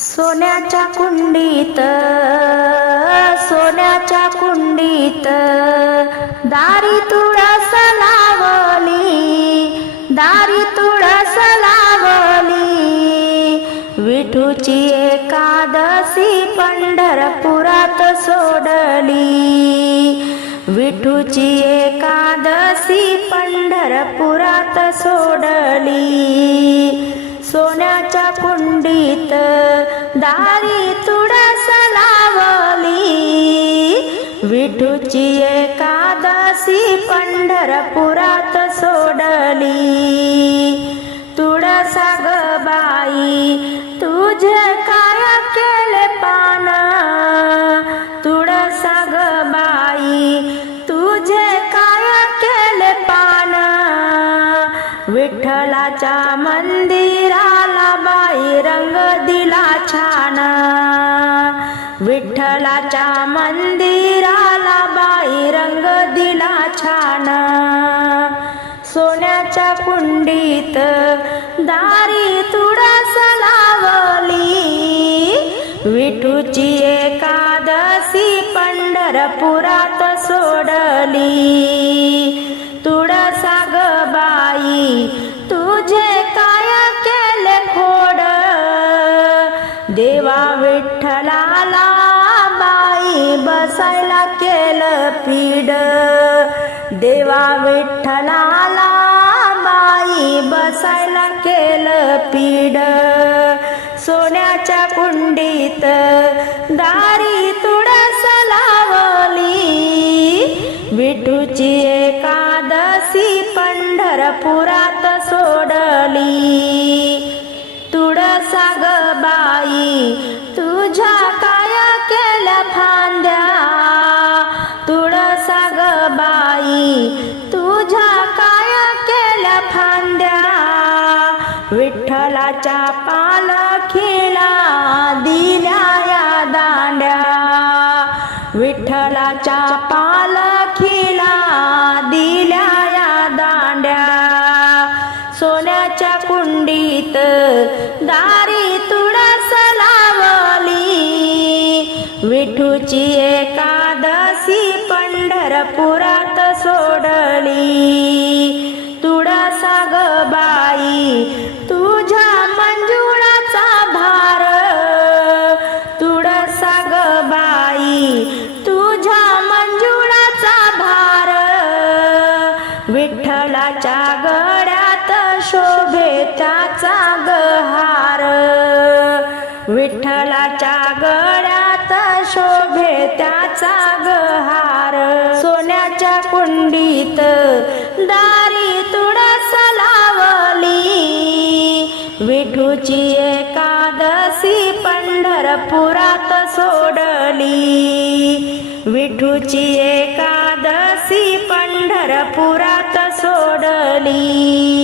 सोन्याच्या कुंडीत सोन्याच्या कुंडीत दारी तुळस लावली दारी तुळस लावली. विठूची एकादशी पंढरपुरात सोडली. विठूची एकादशी पंढरपुरात सोडली. सोन्याच्या कुंडीत दारी तुळस लावली विठूची एकादशी पंढरपुरात सोडली. तुळसा ग बाई तुझे काय केले पान? तुळसा ग बाई तुझे काय केले पान? विठ्ठलाच्या मंदिराला छान. विठ्ठलाच्या मंदिराला बाई रंग दिला छान. सोन्याच्या कुंडीत दारी तुळस लावली. विठूची एकादशी पंढरपुरात सोडली. देवा विठ्ठलाला बाई बसायला केलं पीड. देवा विठ्ठलाला बाई बसायला केलं पीड. सोन्याच्या कुंडीत दारी तुळस लावली. विठूची एकादशी पंढरपुरात सोडली. विठ्ठलाच्या पालखीला दिल्या या दांड्या? विठ्ठलाच्या पालखीला दिल्या या दांड्या? सोन्याच्या कुंडीत दारी तुळस लावली. विठूची एकादशी पंढरपुरात सोडली. विठ्ठलाच्या गळ्यात शोभे त्याचा गहार. विठ्ठलाच्या गळ्यात शोभे त्याचा गहार. सोन्याच्या कुंडीत दारी तुळस लावली. विठूची एकादशी पंढरपुरात सोडली. विठूची एकादशी पंढरपुरात सोडली.